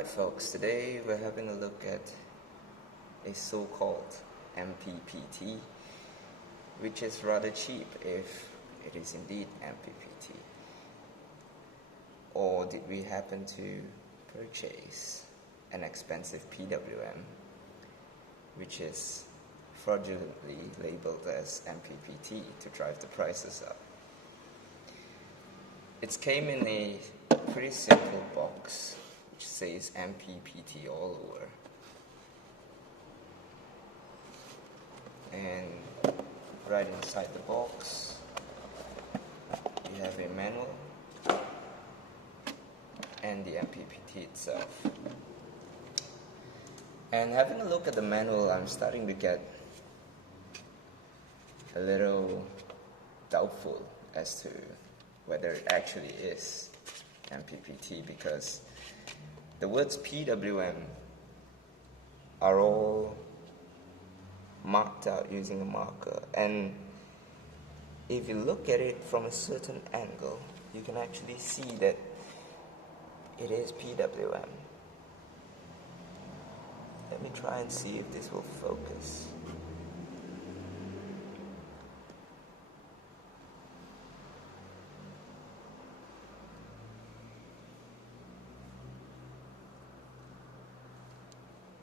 Alright folks, today we're having a look at a so-called MPPT, which is rather cheap if it is indeed MPPT. Or did we happen to purchase an expensive PWM, which is fraudulently labeled as MPPT to drive the prices up? It came in a pretty simple box which says MPPT all over, and right inside the box you have a manual and the MPPT itself. And having a look at the manual, I'm starting to get a little doubtful as to whether it actually is MPPT, because the words PWM are all marked out using a marker, and if you look at it from a certain angle, you can actually see that it is PWM. Let me try and see if this will focus.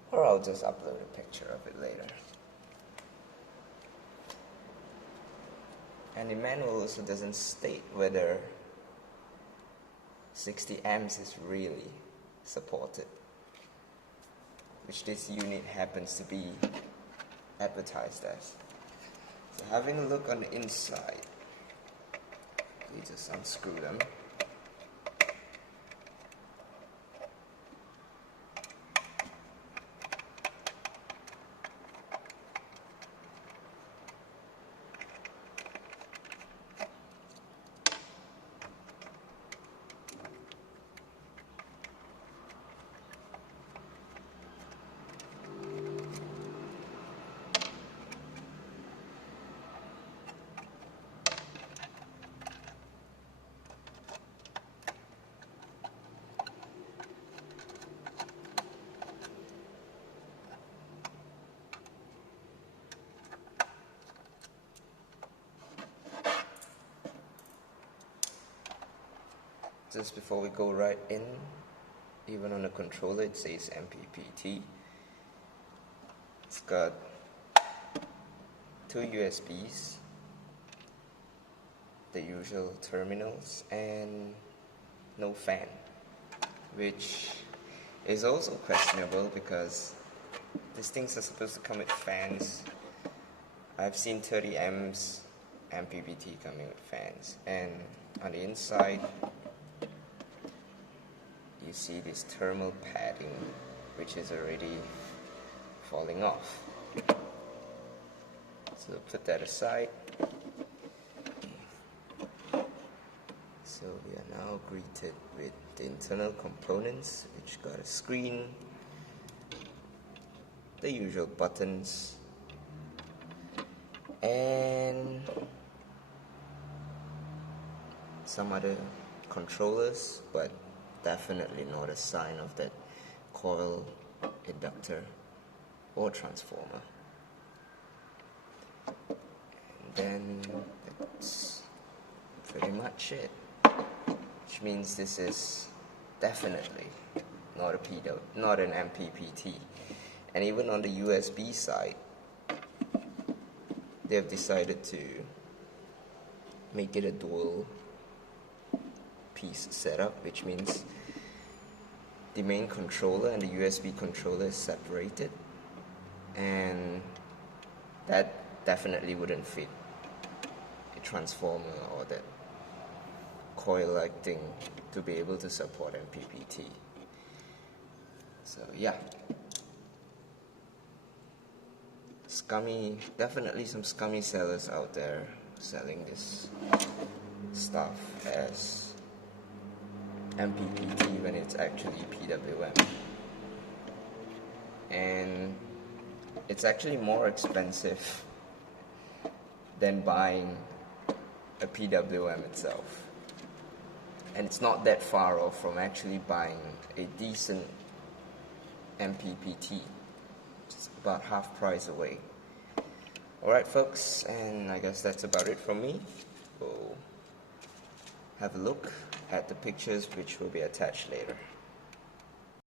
Or I'll just upload a picture of it later. And the manual also doesn't state whether 60 amps is really supported, which this unit happens to be advertised as. So having a look on the inside, you just unscrew them. Just before we go right in, even on the controller it says MPPT. It's got two USBs, the usual terminals, and no fan, which is also questionable because these things are supposed to come with fans. I've seen 30 amps MPPT coming with fans, and on the inside you see this thermal padding which is already falling off. So put that aside. So we are now greeted with the internal components, which got a screen, the usual buttons, and some other controllers, but definitely not a sign of that coil, inductor, or transformer. And then that's pretty much it, which means this is definitely not an MPPT. And even on the USB side, they have decided to make it a dual piece setup, which means the main controller and the USB controller is separated, and that definitely wouldn't fit a transformer or that coil-like thing to be able to support MPPT. So yeah, definitely some scummy sellers out there selling this stuff as MPPT when it's actually PWM, and it's actually more expensive than buying a PWM itself. And it's not that far off from actually buying a decent MPPT. It's about half price away. Alright folks, and I guess that's about it from me. We'll have a look at the pictures which will be attached later.